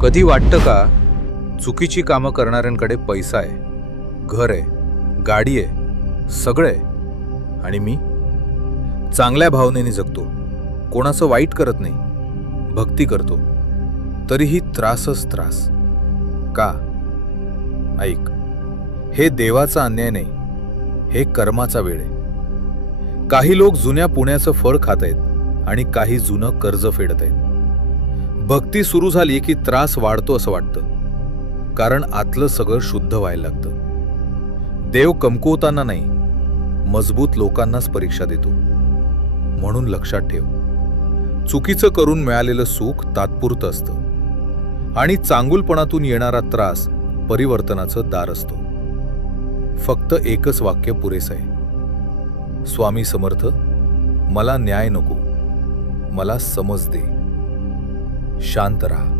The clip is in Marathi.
कधी वाटतं का चुकीची कामं करणाऱ्यांकडे पैसा आहे, घर आहे, गाडी आहे, सगळं आहे, आणि मी चांगल्या भावनेने जगतो, कोणाचं वाईट करत नाही, भक्ती करतो, तरीही त्रासच त्रास का? ऐक, हे देवाचा अन्याय नाही, हे कर्माचा वेळ आहे. काही लोक जुन्या पुण्याचं फळ खात आहेत आणि काही जुनं कर्ज फेडत आहेत. भक्ती सुरू झाली की त्रास वाढतो असं वाटतं, कारण आतलं सगळं शुद्ध व्हायला लागतं. देव कमकुवताना नाही, मजबूत लोकांनाच परीक्षा देतो. म्हणून लक्षात ठेव, चुकीचं करून मिळालेलं सुख तात्पुरतं असतं आणि चांगुलपणातून येणारा त्रास परिवर्तनाचं दार असतो. फक्त एकच वाक्य पुरेसं आहे, स्वामी समर्थ, मला न्याय नको, मला समज दे. शांत राहा.